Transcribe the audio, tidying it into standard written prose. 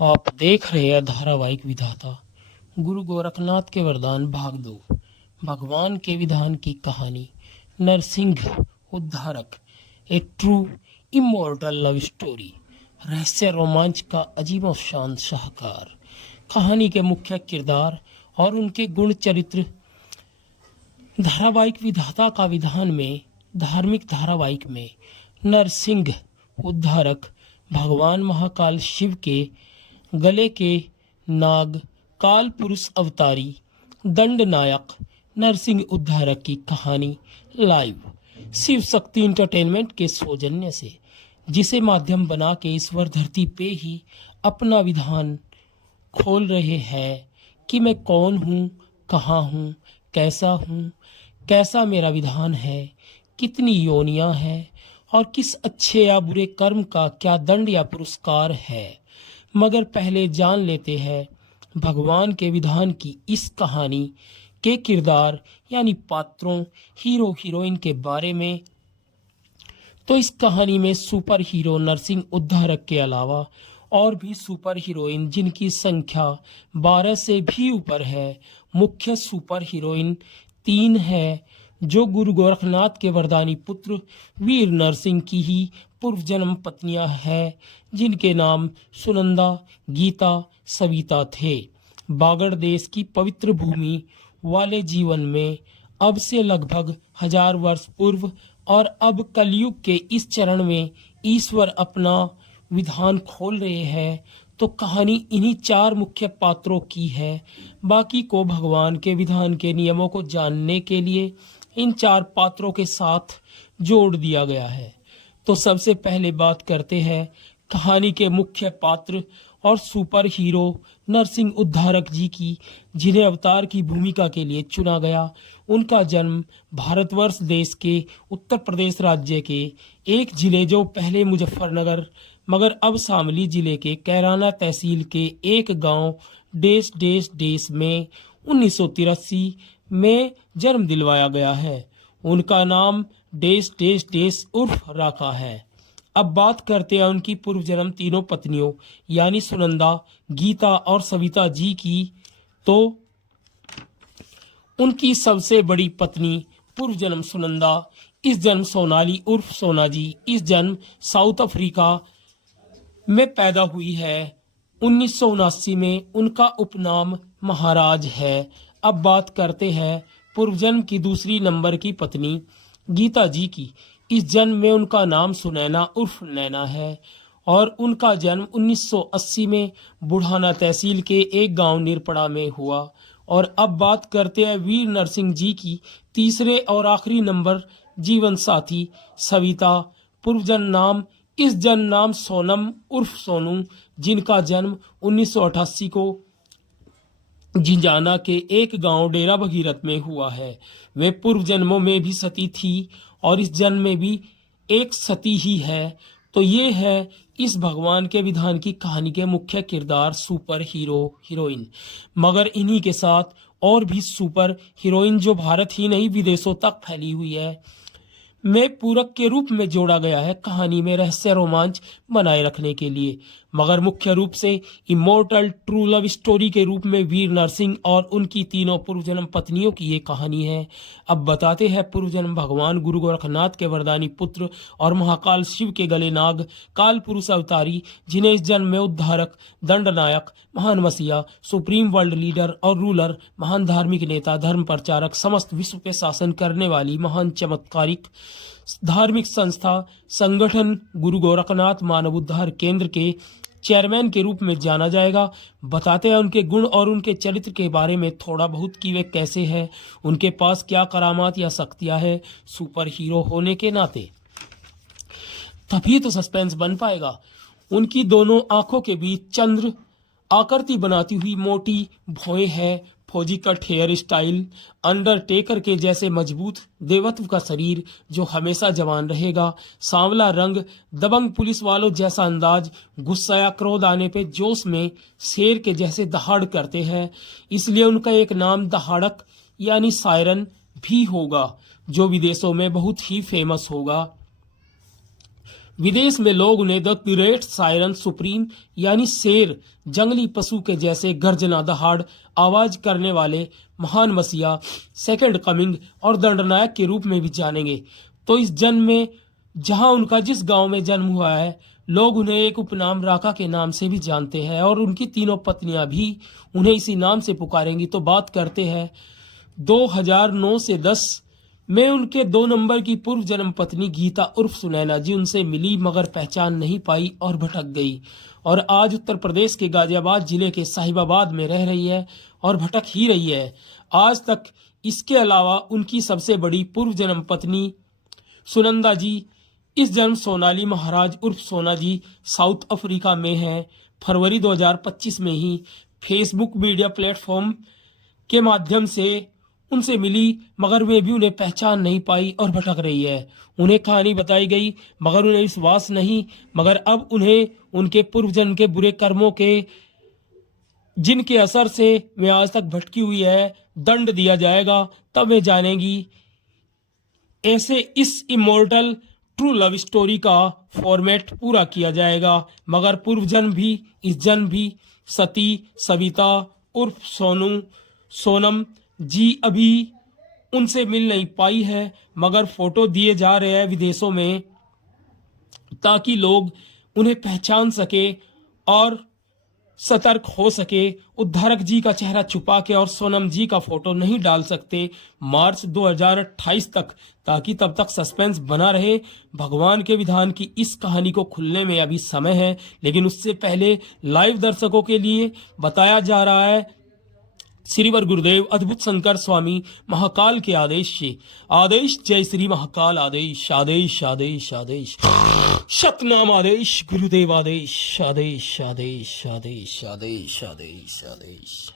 आप देख रहे हैं धारावाहिक विधाता गुरु गोरखनाथ के वरदान भाग 2। भगवान के विधान की कहानी नरसिंह उद्धारक, ए ट्रू इमोर्टल लव स्टोरी। रहस्य रोमांच का अजीब और शान शाहकार। कहानी के मुख्य किरदार और उनके गुण चरित्र। धारावाहिक विधाता का विधान में धार्मिक धारावाहिक में नरसिंह उद्धारक भगवान महाकाल शिव के गले के नाग, काल पुरुष अवतारी, दंड नायक नरसिंह उद्धारक की कहानी लाइव शिव शक्ति इंटरटेनमेंट के सौजन्य से, जिसे माध्यम बना के ईश्वर धरती पे ही अपना विधान खोल रहे हैं कि मैं कौन हूँ, कहाँ हूँ, कैसा मेरा विधान है, कितनी योनियां हैं और किस अच्छे या बुरे कर्म का क्या दंड या पुरस्कार है। मगर पहले जान लेते हैं भगवान के विधान की इस कहानी के किरदार यानी पात्रों, हीरो हीरोइन के बारे में। तो इस कहानी में सुपर हीरो नरसिंह उद्धारक के अलावा और भी सुपर हीरोइन, जिनकी संख्या 12 से भी ऊपर है। मुख्य सुपर हीरोइन 3 है, जो गुरु गोरखनाथ के वरदानी पुत्र वीर नरसिंह की ही पूर्व जन्म पत्नियां हैं, जिनके नाम सुनंदा, गीता, सविता थे। बागड़ देश की पवित्र भूमि वाले जीवन में अब से लगभग 1000 वर्ष पूर्व और अब कलयुग के इस चरण में ईश्वर अपना विधान खोल रहे हैं। तो कहानी इन्हीं 4 मुख्य पात्रों की है। बाकी को भगवान के विधान के नियमों को जानने के लिए इन 4 पात्रों के साथ जोड़ दिया गया है। तो सबसे पहले बात करते हैं कहानी के मुख्य पात्र और सुपर हीरो नरसिंह उद्धारक जी की, जिन्हें अवतार की भूमिका के लिए चुना गया। उनका जन्म भारतवर्ष देश के उत्तर प्रदेश राज्य के एक जिले, जो पहले मुजफ्फरनगर मगर अब शामली जिले के कैराना तहसील के एक गांव डेस डेस डेस में 1983 में जन्म दिलवाया गया है। उनका नाम डेस डेस डेस उर्फ राका है। अब बात करते हैं उनकी पूर्व जन्म तीनों पत्नियों यानी सुनंदा, गीता और सविता जी की। तो उनकी सबसे बड़ी पत्नी पूर्व जन्म सुनंदा, इस जन्म सोनाली उर्फ सोना जी, इस जन्म साउथ अफ्रीका में पैदा हुई है। 1979 में उनका उपनाम महाराज है। अब बात करते हैं पूर्व जन्म की दूसरी नंबर की पत्नी गीता जी की। इस जन्म में उनका नाम सुनैना उर्फ नैना है और उनका जन्म 1980 में बुढ़ाना तहसील के एक गांव निरपड़ा में हुआ। और अब बात करते हैं वीर नरसिंह जी की तीसरे और आखिरी नंबर जीवन साथी सविता। पूर्व जन्म नाम, इस जन्म नाम सोनम उर्फ सोनू, जिनका जन्म 1988 को झिंझाना के एक गांव डेरा भगीरथ में हुआ है। वे पूर्व जन्मों में भी सती थी और इस जन्म में भी एक सती ही है। तो ये है इस भगवान के विधान की कहानी के मुख्य किरदार, सुपर हीरो हीरोइन। मगर इन्हीं के साथ और भी सुपर हीरोइन, जो भारत ही नहीं विदेशों तक फैली हुई है, में पूरक के रूप में जोड़ा गया है कहानी में रहस्य रोमांच बनाए रखने के लिए। मगर मुख्य रूप से इमोर्टल ट्रू लव स्टोरी के रूप में वीर नरसिंह और उनकी तीनों पूर्व जन्म पत्नियों की ये कहानी है। अब बताते हैं पूर्व जन्म भगवान गुरु गोरखनाथ के वरदानी पुत्र और महाकाल शिव के गले नाग, काल पुरुष अवतारी, जिन्हें इस जन्म में उद्धारक, दंड नायक, महान मसीहा, सुप्रीम वर्ल्ड लीडर और रूलर, महान धार्मिक नेता, धर्म प्रचारक, समस्त विश्व पे शासन करने वाली महान चमत्कारिक धार्मिक संस्था संगठन गुरु गोरखनाथ मानव उद्धार केंद्र के चेयरमैन के रूप में जाना जाएगा। बताते हैं उनके गुण और उनके चरित्र के बारे में थोड़ा बहुत कि वे कैसे हैं, उनके पास क्या करामात या शक्तियां हैं सुपर हीरो होने के नाते। तभी तो सस्पेंस बन पाएगा। उनकी दोनों आंखों के बीच चंद्र आकृति बनाती हुई मोटी भौहें है, फौजी कट हेयर स्टाइल, अंडरटेकर के जैसे मजबूत देवत्व का शरीर जो हमेशा जवान रहेगा, सांवला रंग, दबंग पुलिस वालों जैसा अंदाज, गुस्सा या क्रोध आने पे जोश में शेर के जैसे दहाड़ करते हैं। इसलिए उनका एक नाम दहाड़क यानी सायरन भी होगा, जो विदेशों में बहुत ही फेमस होगा। विदेश में लोग उन्हें द ग्रेट सायरन सुप्रीम यानी शेर, जंगली पशु के जैसे गर्जना दहाड़ आवाज करने वाले महान मसीहा, सेकंड कमिंग और दंडनायक के रूप में भी जानेंगे। तो इस जन्म में जहां उनका जिस गांव में जन्म हुआ है, लोग उन्हें एक उपनाम राका के नाम से भी जानते हैं और उनकी तीनों पत्नियां भी उन्हें इसी नाम से पुकारेंगी। तो बात करते हैं 2009 से 10 में उनके 2 नंबर की पूर्व जन्म पत्नी गीता उर्फ सुनैना जी उनसे मिली मगर पहचान नहीं पाई और भटक गई और आज उत्तर प्रदेश के गाजियाबाद जिले के साहिबाबाद में रह रही है और भटक ही रही है आज तक। इसके अलावा उनकी सबसे बड़ी पूर्व जन्म पत्नी सुनंदा जी इस जन्म सोनाली महाराज उर्फ सोना जी साउथ अफ्रीका में है। फरवरी 2025 में ही फेसबुक मीडिया प्लेटफॉर्म के माध्यम से उनसे मिली मगर वे भी उन्हें पहचान नहीं पाई और भटक रही है। उन्हें कहानी बताई गई मगर उन्हें विश्वास नहीं, मगर अब उन्हें उनके पूर्व जन्म के बुरे कर्मों के जिनके असर से वे आज तक भटकी हुई है दंड दिया जाएगा, तब वे जानेंगी। ऐसे इस इमोर्टल ट्रू लव स्टोरी का फॉर्मेट पूरा किया जाएगा मगर पूर्व जन्म भी इस जन्म भी सती सविता उर्फ सोनम जी अभी उनसे मिल नहीं पाई है मगर फोटो दिए जा रहे हैं विदेशों में ताकि लोग उन्हें पहचान सके और सतर्क हो सके। उद्धारक जी का चेहरा छुपा के और सोनम जी का फोटो नहीं डाल सकते मार्च 2028 तक, ताकि तब तक सस्पेंस बना रहे। भगवान के विधान की इस कहानी को खुलने में अभी समय है, लेकिन उससे पहले लाइव दर्शकों के लिए बताया जा रहा है श्रीवर गुरुदेव अद्भुत शंकर स्वामी महाकाल के आदेश से। आदेश जय श्री महाकाल आदेश आदेश आदेश आदेश सतनाम आदेश गुरुदेव आदेश आदेश आदेश आदेश आदेश आदेश आदेश।